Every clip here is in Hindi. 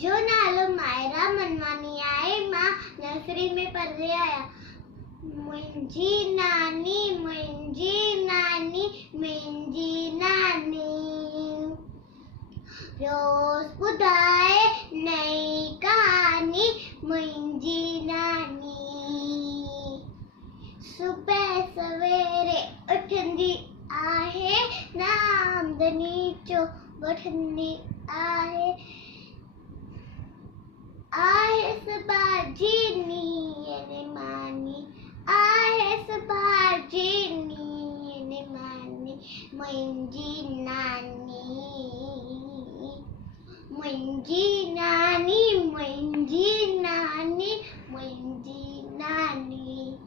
मुंहिंजो नालो मायरा मनवानी आहे। मां नर्सरी में पढ़े आया। मुंहिंजी नानी मुंहिंजी नानी मुंहिंजी नानी रोज़ ॿुधाए नई कहानी मुंहिंजी नानी। सुबह सवेरे उठंदी आहे नामदनी जो वठंदी आहे। आहे सभाजी नी मानी आहे सभाजी नी मानी मुंहिंजी नानी मुंहिंजी नानी मुंहिंजी नानी मुंहिंजी नानी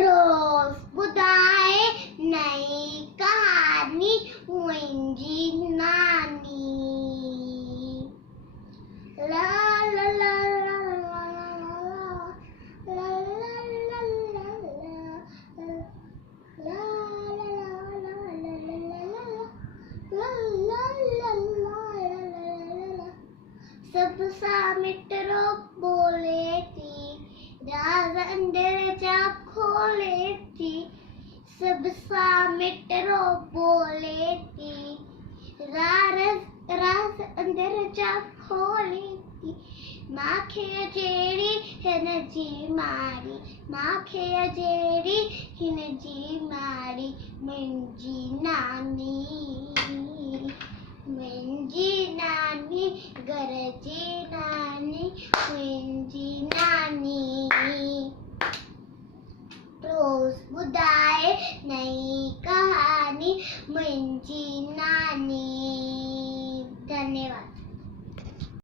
रोज़ ॿुधाए नई कहानी मुंहिंजी नानी। ला ला ला ला ला ला सब सा मिटरो बोले थी राज अंदर जा खोले थी। सब सा मिटरो बोले थी राज अंदर जा खोले थी। माखे अजेड़ी हिन जी मारी माखे अजेड़ी हिन जी मारी मुंहिंजी नानी मुंहिंजी नानी घर जी नानी मुंहिंजी नानी रोज़ ॿुधाए नई कहानी मुंहिंजी नानी।